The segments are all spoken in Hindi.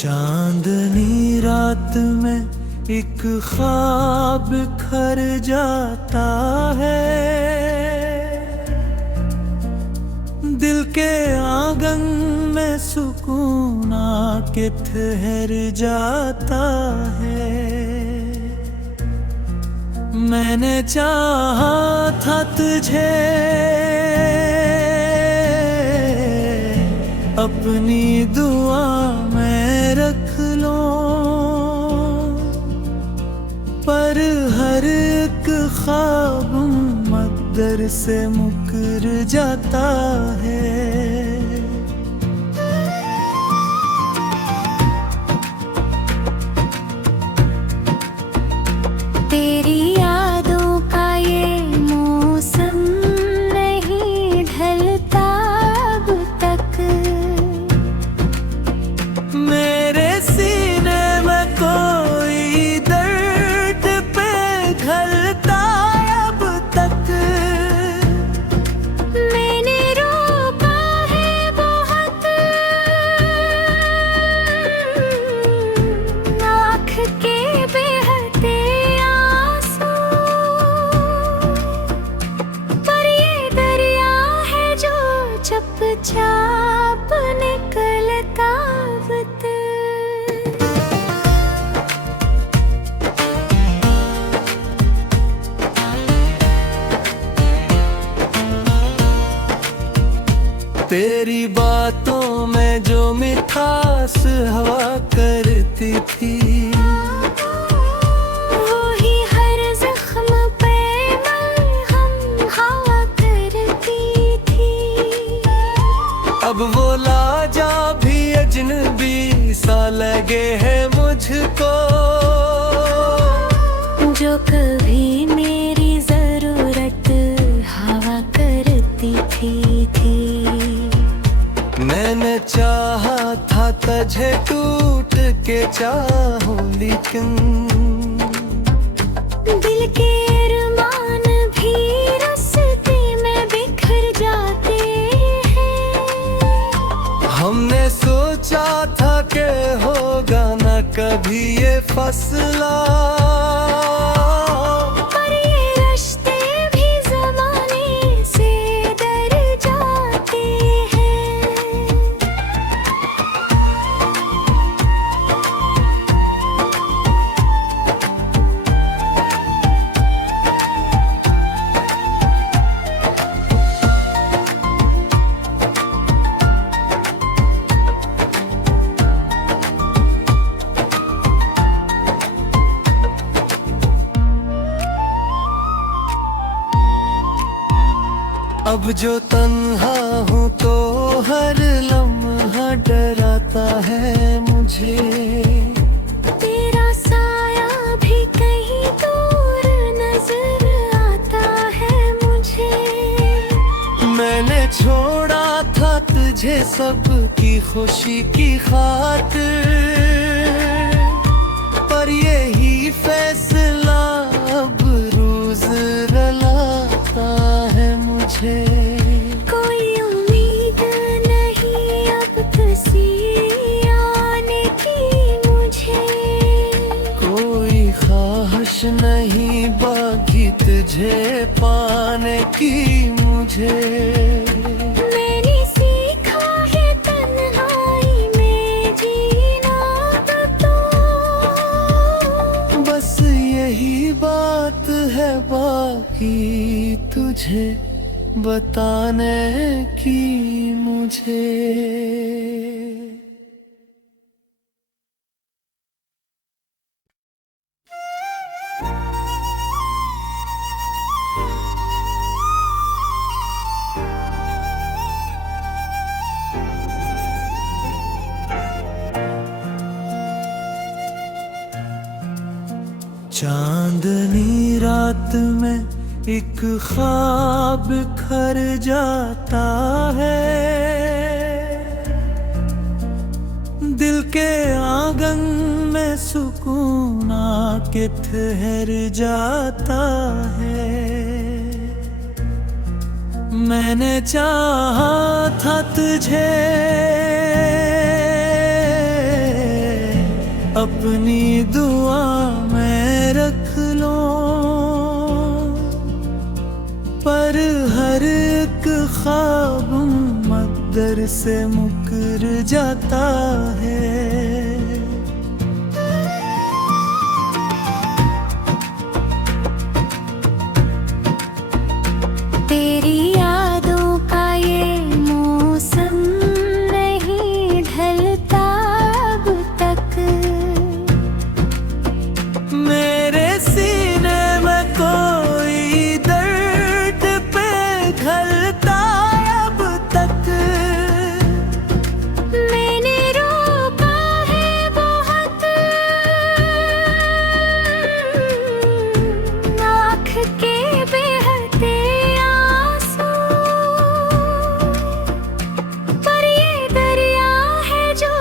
चांदनी रात में एक ख्वाब खर जाता है, दिल के आंगन में सुकून आके ठहर जाता है। मैंने चाहा था तुझे अपनी दुआ में रख लूं, पर हर एक ख्वाब मकदर से मुकर जाता है। तेरी यादों का ये मौसम नहीं ढलता अब तक, मेरे सीने में कोई दर्द पे घलता अब तक। मैंने रोका है बहुत आँख के बहते आंसू, पर ये दरिया है जो चुपचाप निकलता अब तक। तेरी बातों में जो मिठास हवा करती थी, वो ही हर जख्म पे मलहम हवा करती थी। अब वो लाजा भी अजनबी सा लगे है मुझको, जो कभी मेरी जरूरत हवा करती थी। मैंने चाहा था तुझे टूट के चाहूं, लेकिन दिल के अरमान भी रास्ते में बिखर जाते हैं। हमने सोचा था कि होगा न कभी ये फैसला, पर ये रिश्ते भी ज़माने से डर जाते हैं। अब जो तन्हा हूँ तो हर लम्हा डराता है मुझे। तेरा साया भी कहीं दूर नजर आता है मुझे। मैंने छोड़ा था तुझे सबकी खुशी की खातिर, पर यही फैसला अब रोज रुलाता है मुझे। कोई उम्मीद नहीं अब किसी आने की मुझे, कोई ख्वाहिश नहीं बाकी तुझे पाने की मुझे। मैंने सीखा है तन्हाई में जीना अब तो, बस यही बात है बाकी तुझे बताने की मुझे। चांदनी रात में एक ख्वाब खर जाता है, दिल के आंगन में सुकून आके ठहर जाता है। मैंने चाहा था तुझे अपनी दुआ में रख लो, पर हर एक ख्वाब मकदर से मुकर जाता है। तेरी यादों का ये मौसम नहीं ढलता अब तक, मेरे सीने में कोई दर्द पे घलता अब तक। मैंने रोका है बहुत आँख के बहते आंसू, पर ये दरिया है जो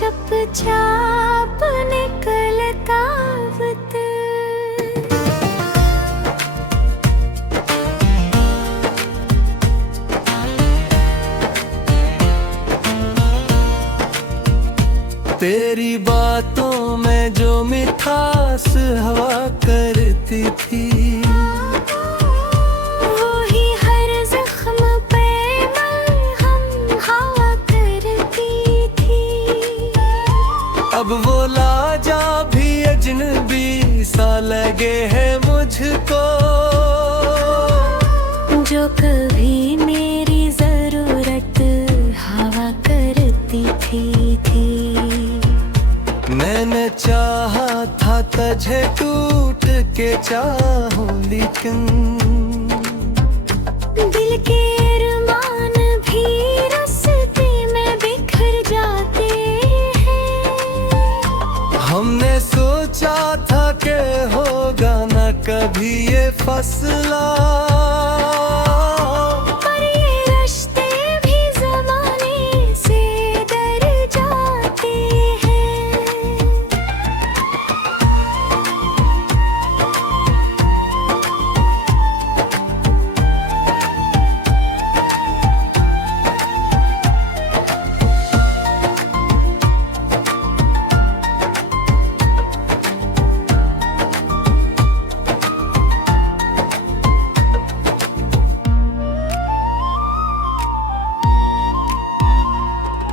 चुपचाप निकलता वक्त। तेरी बातों में जो मिठास हवा करती थी, वही हर जख्म पे मलहम हवा करती थी। अब वो लाजा भी अजनबी सा लगे है मुझको, जो कभी मेरी जरूरत हवा करती थी। मैंने चाहा था तुझे टूट के चाहूं, लेकिन दिल के अरमान भी रास्ते में बिखर जाते हैं। हमने सोचा था कि होगा न कभी ये फैसला, पर ये रिश्ते भी ज़माने से डर जाते हैं।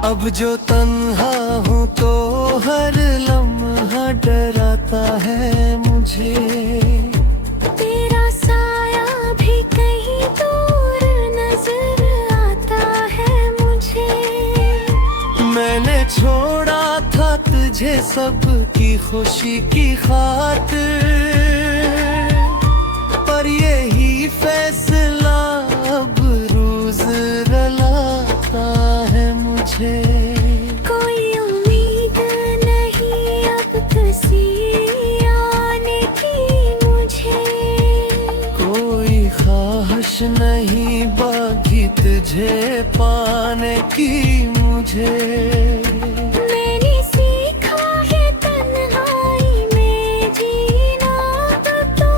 अब जो तन्हा हूँ तो हर लम्हा डराता है मुझे। तेरा साया भी कहीं दूर नजर आता है मुझे। मैंने छोड़ा था तुझे सबकी खुशी की खातिर, पर यही फैसला अब रोज रुलाता है मुझे। कोई उम्मीद नहीं अब किसी आने की मुझे, कोई ख्वाहिश नहीं बाकी तुझे पाने की मुझे। मैंने सीखा है तन्हाई में जीना तो,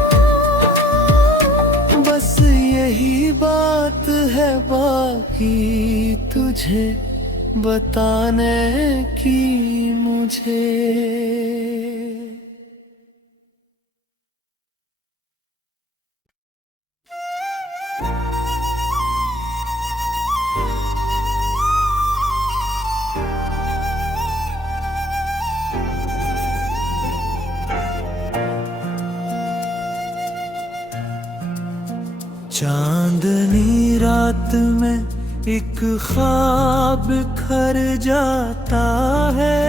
बस यही बात है बाकी तुझे बताने की मुझे। चांदनी रात में एक ख्वाब खर जाता है,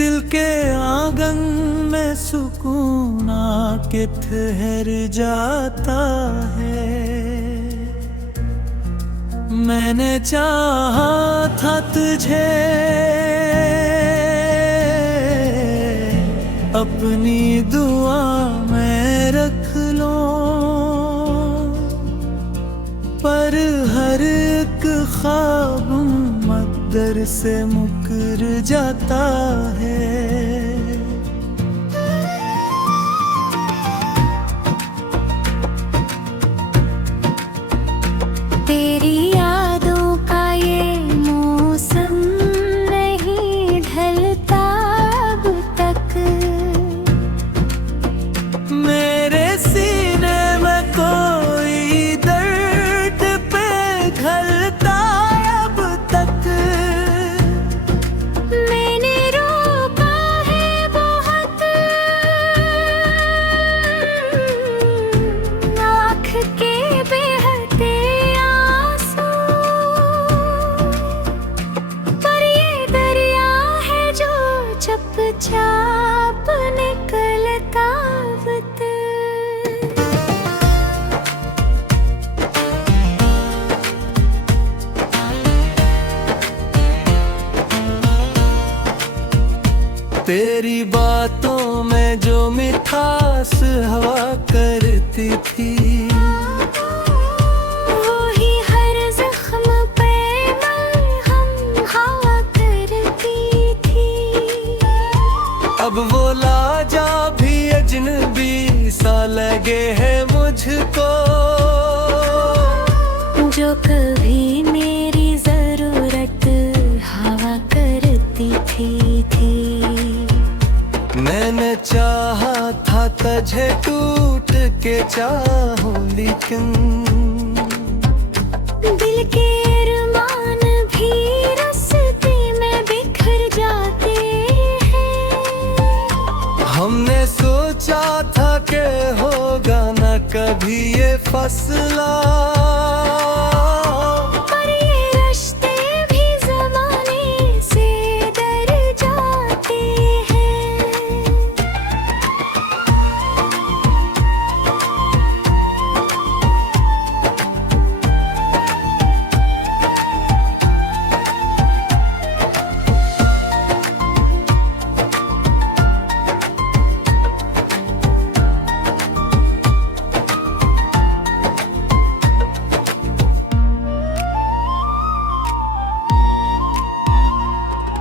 दिल के आंगन में सुकून आके ठहर जाता है। मैंने चाहा था तुझे अपनी दुआ में रख लो, पर हर एक ख्वाब मकदर से मुकर जाता है। तेरी यादों का ये मौसम नहीं तेरी बातों में जो मिठास हवा करती थी, वही हर जख्म पे मरहम हवा करती थी। अब वो लाजा भी अजनबी सा लगे है मुझको, जो कभी मेरी जरूरत हवा करती थी। मैंने चाहा था तुझे टूट के चाहूं, लेकिन दिल के अरमान भी रास्ते में बिखर जाते हैं। हमने सोचा था कि होगा न कभी ये फैसला, पर ये रिश्ते भी ज़माने से डर जाते हैं।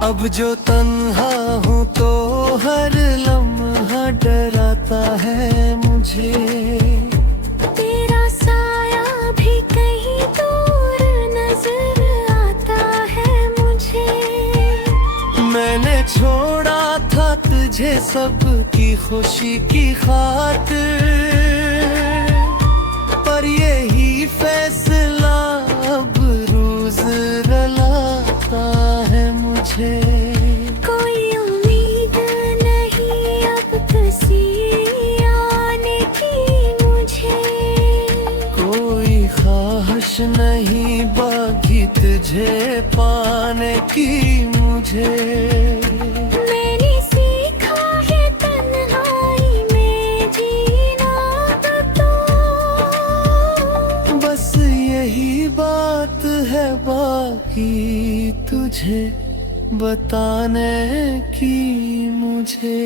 अब जो तन्हा हूँ तो हर लम्हा डराता है मुझे, तेरा साया भी कहीं दूर नजर आता है मुझे। मैंने छोड़ा था तुझे सबकी खुशी की खातिर, पर यही फैसला अब रोज रुलाता है मुझे। कोई उम्मीद नहीं अब किसी आने की मुझे, कोई ख्वाहिश नहीं बाकी तुझे पाने की मुझे। मैंने सीखा है तन्हाई में जीना तो, बस यही बात है बाकी तुझे बताने की मुझे।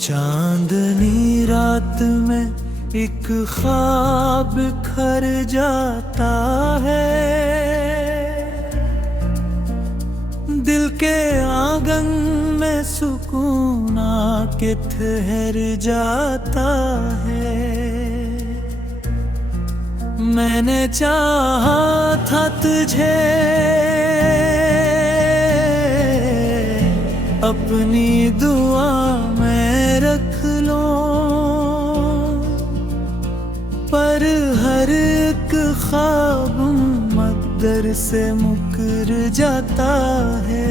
चांदनी रात में एक ख्वाब खर जाता है, दिल के आंगन में सुकून आके ठहर जाता है। मैंने चाहा था तुझे अपनी दुआ में रख लो, पर हर एक ख्वाब मकदर से मुकर जाता है।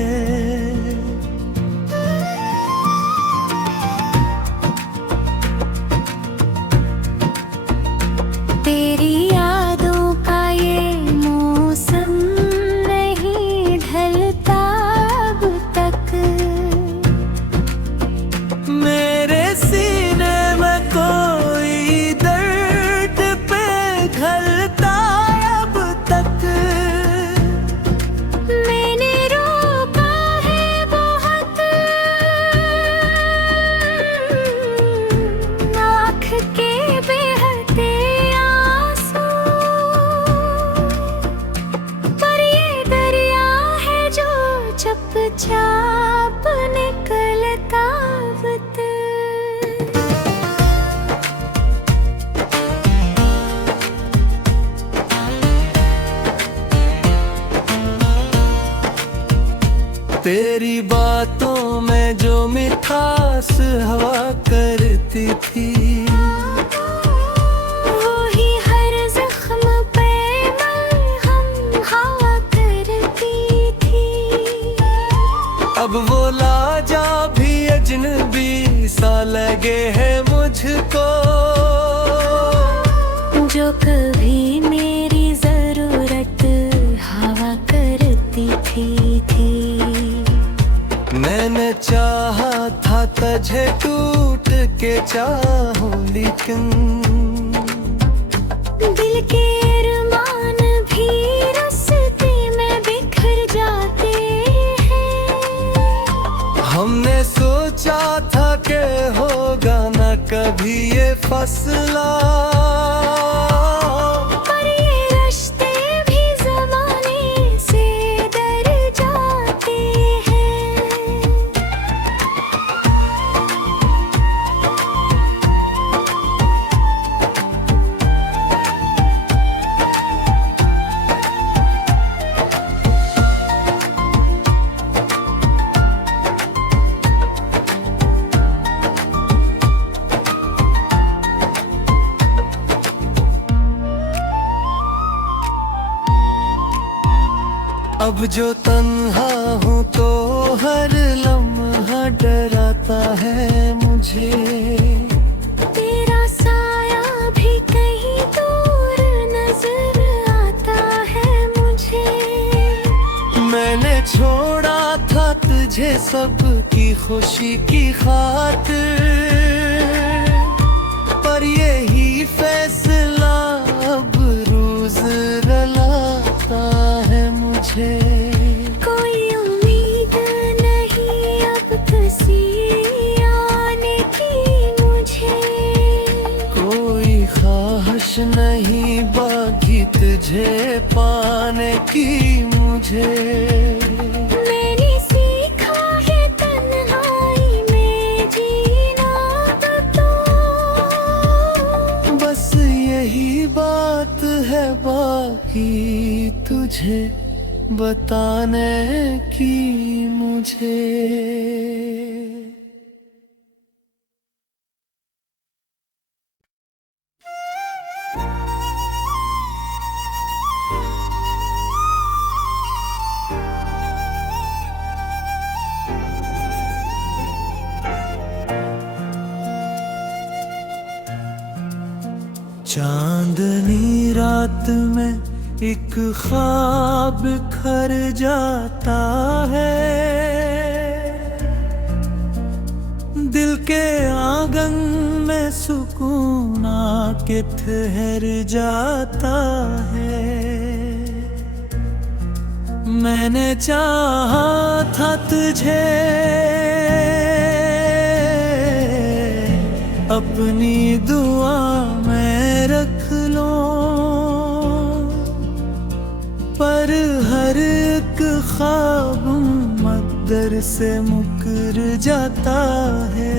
तेरी यादों का ये मौसम नहीं ढलता अब तक, मेरे सीने में कोई दर्द पे घलता अब तक। मैंने रोका है बहुत आँख के बहते आंसू, पर ये दरिया है जो चुपचाप निकलता अब तक। तेरी बातों में जो मिठास हवा करती थी, वही हर जख्म पे मरहम हवा करती थी। अब वो लाजा भी अजनबी सा लगे है मुझको, जो कभी मेरी जरूरत चाहा था तुझे टूट के चाहूं, लेकिन दिल के अरमान भी रास्ते में बिखर जाते हैं। हमने सोचा था कि होगा न कभी ये फैसला, पर ये रिश्ते भी ज़माने से डर जाते हैं। अब जो तन्हा हूँ तो हर लम्हा डराता है मुझे। तेरा साया भी कहीं दूर नजर आता है मुझे। मैंने छोड़ा था तुझे सबकी खुशी की खातिर, पर यही फैसला अब रोज रुलाता है मुझे। कोई उम्मीद नहीं अब किसी आने की मुझे। कोई ख्वाहिश नहीं बाकी तुझे पाने की मुझे। मैंने सीखा है तन्हाई में जीना तो, बस यही बात है बाकी तुझे बताने की मुझे। चांदनी रात में एक ख्वाब खर जाता है, दिल के आंगन में सुकून आके ठहर जाता है। मैंने चाहा था तुझे अपनी दुआ में रख लो, पर हर एक ख्वाब मकदर से मुकर जाता है।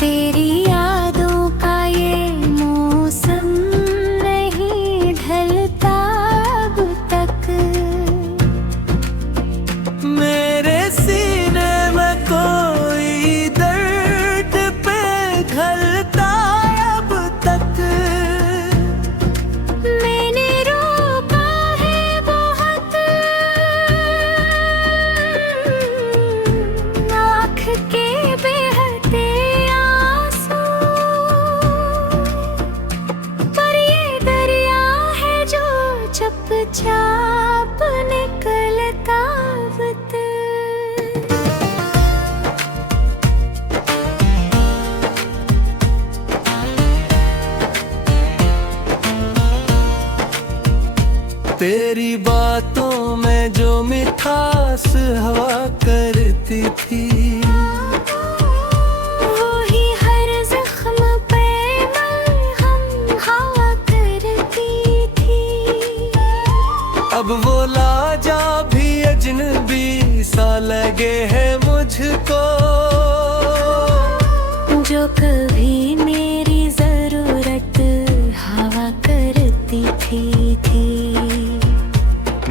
तेरी यादों का ये मौसम नहीं ढलता अब तक। मेरे सीने में कोई दर्द पे घलता अब तक। मैंने रोका है बहुत आँख के बहते आंसू, पर ये दरिया है जो चुपचाप निकलता वक्त। तेरी बातों में जो मिठास हवा करती थी, वो ही हर जख्म पे मलहम हवा करती थी। अब वो लाजा भी अजनबी सा लगे है मुझको, जो कभी मेरी जरूरत हवा करती थी।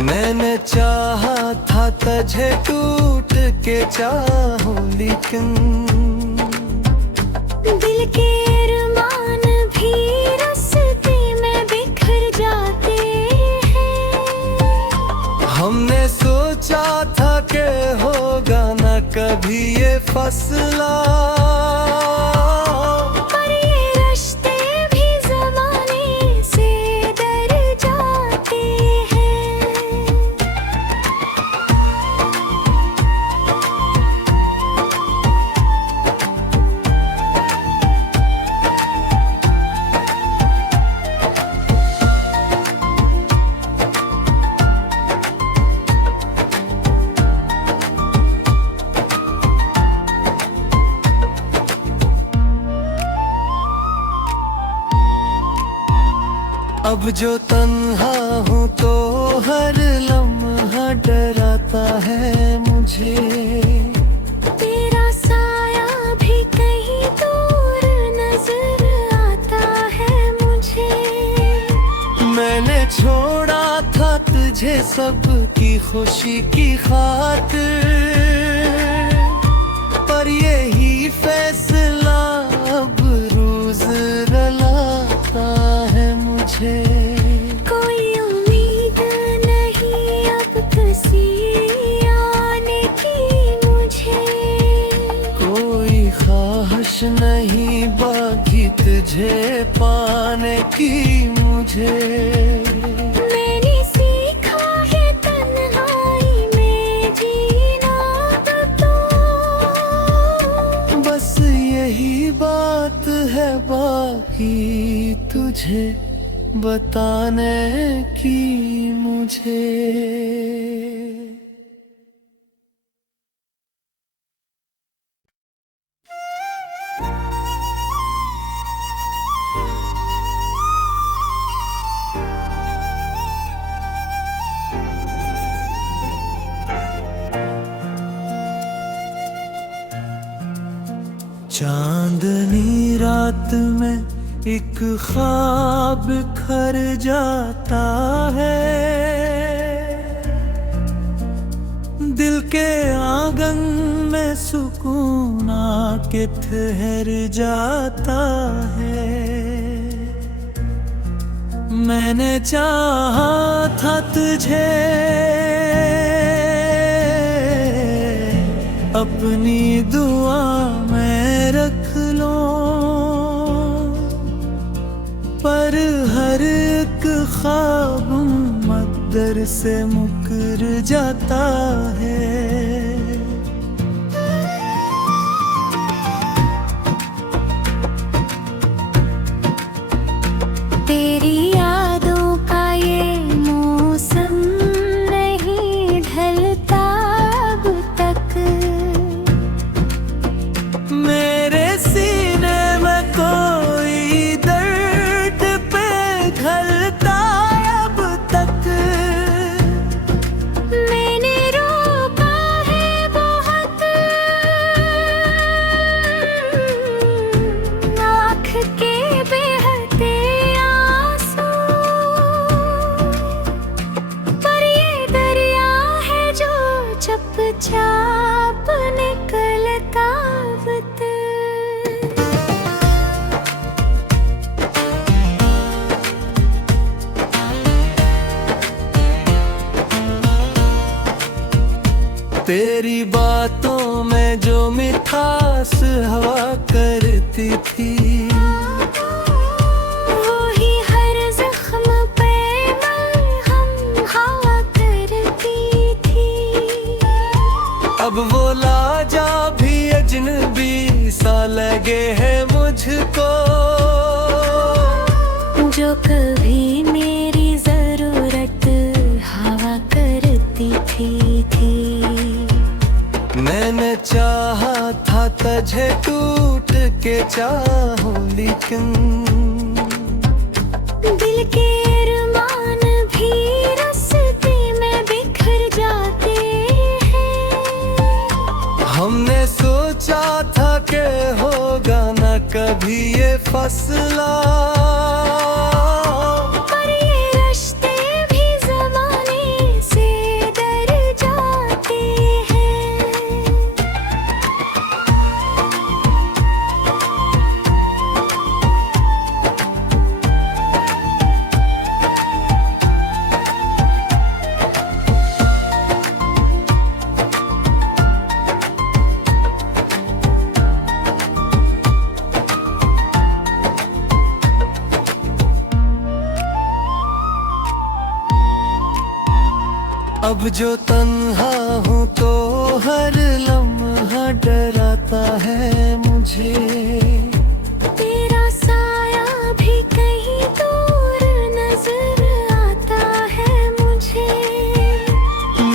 मैंने चाहा था तुझे टूट के चाहूं, लेकिन दिल के अरमान भी रास्ते में बिखर जाते हैं। हमने सोचा था कि होगा न कभी ये फैसला, पर ये रिश्ते भी ज़माने से डर अब जो तन्हा हूँ तो हर लम्हा डराता है मुझे। तेरा साया भी कहीं दूर नजर आता है मुझे। मैंने छोड़ा था तुझे सबकी खुशी की खातिर, पर यही फैसला अब रोज रुलाता है मुझे। कोई उम्मीद नहीं अब किसी आने की मुझे। कोई ख्वाहिश नहीं बाकी तुझे पाने की मुझे। मैंने सीखा है तन्हाई में जीना तो, बस यही बात है बाकी तुझे बताने की मुझे। चांदनी रात में एक ख्वाब खर जाता है, दिल के आंगन में सुकून आके ठहर जाता है। मैंने चाहा था तुझे अपनी दुआ में रख लो, पर हर एक ख्वाब मकदर से मुकर जाता है। तेरी यादों का ये मौसम नहीं ढलता अब तक। मेरे सीने में कोई दर्द पे घलता अब तक। मैंने रोका है बहुत आँख के बहते आंसू, पर ये दरिया है जो चुपचाप निकलता अब तक। तेरी बातों में जो मिठास हवा करती थी, वो ही हर जख्म पे मलहम हवा करती थी। अब वो लाजा भी अजनबी सा लगे है मुझको, जो कभी मेरी जरूरत हवा करती थी। मैंने चाहा था तुझे टूट के चाहूं, लेकिन दिल के अरमान भी रास्ते में बिखर जाते हैं। हमने सोचा था कि होगा न कभी ये फैसला, पर ये रिश्ते भी ज़माने से डर जाते हैं। अब जो तन्हा हूँ तो हर लम्हा डराता है मुझे। तेरा साया भी कहीं दूर नजर आता है मुझे।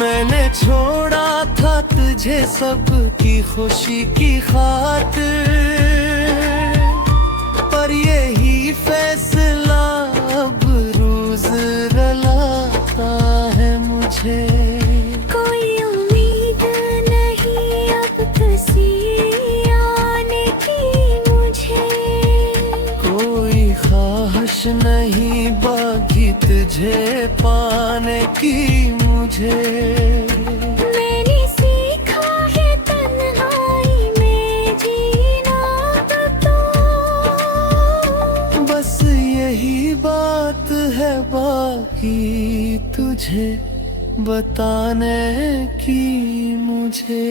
मैंने छोड़ा था तुझे सबकी खुशी की खातिर, पर यही फैसला अब रू तुझे पाने की मुझे। मैंने सीखा है तन्हाई में जीना तो। बस यही बात है बाकी तुझे बताने की मुझे।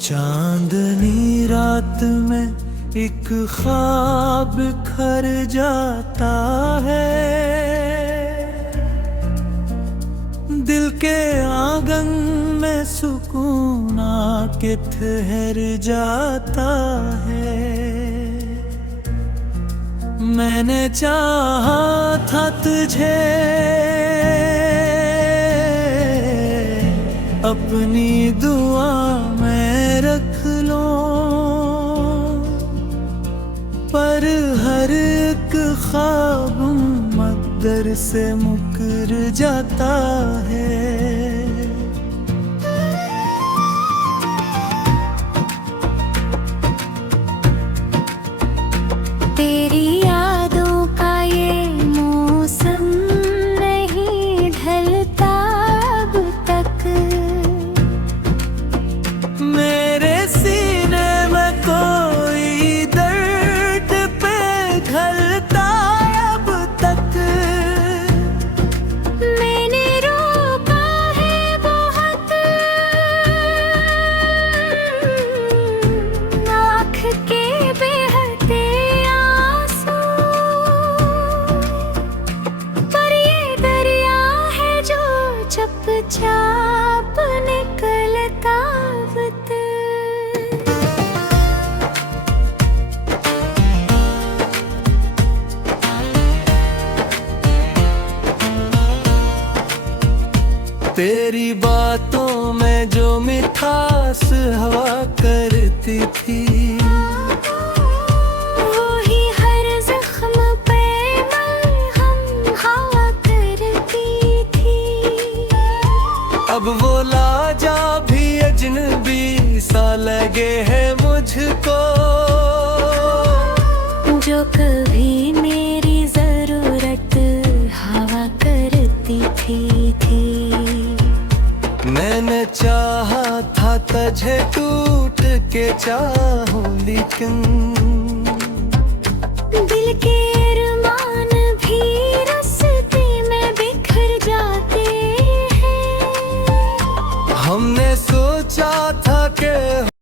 चांदनी रात में एक ख्वाब खर जाता है, दिल के आंगन में सुकून आके ठहर जाता है। मैंने चाहा था तुझे अपनी दुआ में रख लो, पर हर एक ख्वाब मकदर से मुकर जाता है। तेरी यादों का ये मौसम नहीं ढलता अब तक। मेरे सीने में कोई दर्द पे घलता अब तक। मैंने रोका है बहुत आँख के बहते आंसू, पर ये दरिया है जो चुपचाप निकलता वक्त। तेरी बातों में जो मिठास हवा करती थी, वो ही हर जख्म पे मलहम हवा करती थी। अब वो लाजा भी अजनबी सा लगे है मुझको, जो कभी मेरी जरूरत हवा करती थी। मैंने चाहा था तुझे टूट के चाहूं, लेकिन दिल के अरमान भी रास्ते में बिखर जाते हैं। हमने सोचा था कि